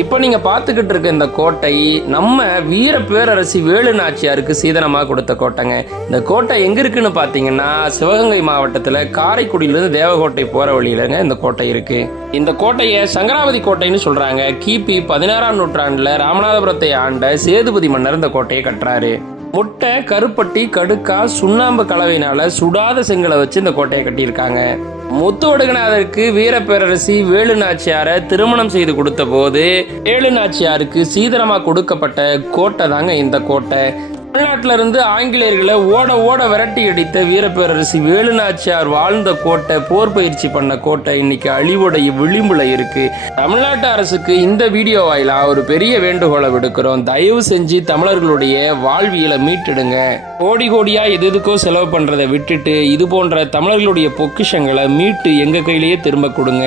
இப்போ நீங்க பார்த்துக்கிட்டு இருக்க இந்த கோட்டை நம்ம வீர பேரரசி வேலு நாச்சியாருக்கு சீதனமா கொடுத்த கோட்டைங்க. இந்த கோட்டை எங்க இருக்குன்னு பாத்தீங்கன்னா சிவகங்கை மாவட்டத்துல காரைக்குடியிலிருந்து தேவகோட்டை போற வழியிலங்க இந்த கோட்டை இருக்கு. இந்த கோட்டையை சங்கராவதி கோட்டைன்னு சொல்றாங்க. கிபி 16ஆம் நூற்றாண்டுல ராமநாதபுரத்தை ஆண்ட சேதுபதி மன்னர் இந்த கோட்டையை கட்டுறாரு. முட்டை, கருப்பட்டி, கடுக்கா, சுண்ணாம்பு கலவையினால சுடாத செங்கலை வச்சு இந்த கோட்டையை கட்டியிருக்காங்க. முத்து ஒடுகநாதருக்கு வீர பேரரசி வேலு நாச்சியாரை திருமணம் செய்து கொடுத்த போது வேலு நாச்சியாருக்கு சீதனமா கொடுக்கப்பட்ட கோட்டை தாங்க இந்த கோட்டை. தமிழ்நாட்டில இருந்து ஆங்கிலேயர்களை ஓட ஓட விரட்டி அடித்த வீரப்பேரரசி வேலு நாச்சியார் வாழ்ந்த கோட்டை, போர் பயிற்சி பண்ண கோட்டை இன்னைக்கு அழிவுடைய விளிம்புல இருக்கு. தமிழ்நாட்டு அரசுக்கு இந்த வீடியோ வாயிலா ஒரு பெரிய வேண்டுகோளை விடுக்கிறோம். தயவு செஞ்சு தமிழர்களுடைய வாழ்வியலை மீட்டெடுங்க. கோடி கோடியா எதுக்கோ செலவு பண்றதை விட்டுட்டு இது போன்ற தமிழர்களுடைய பொக்கிஷங்களை மீட்டு எங்க கையிலேயே திரும்ப கொடுங்க.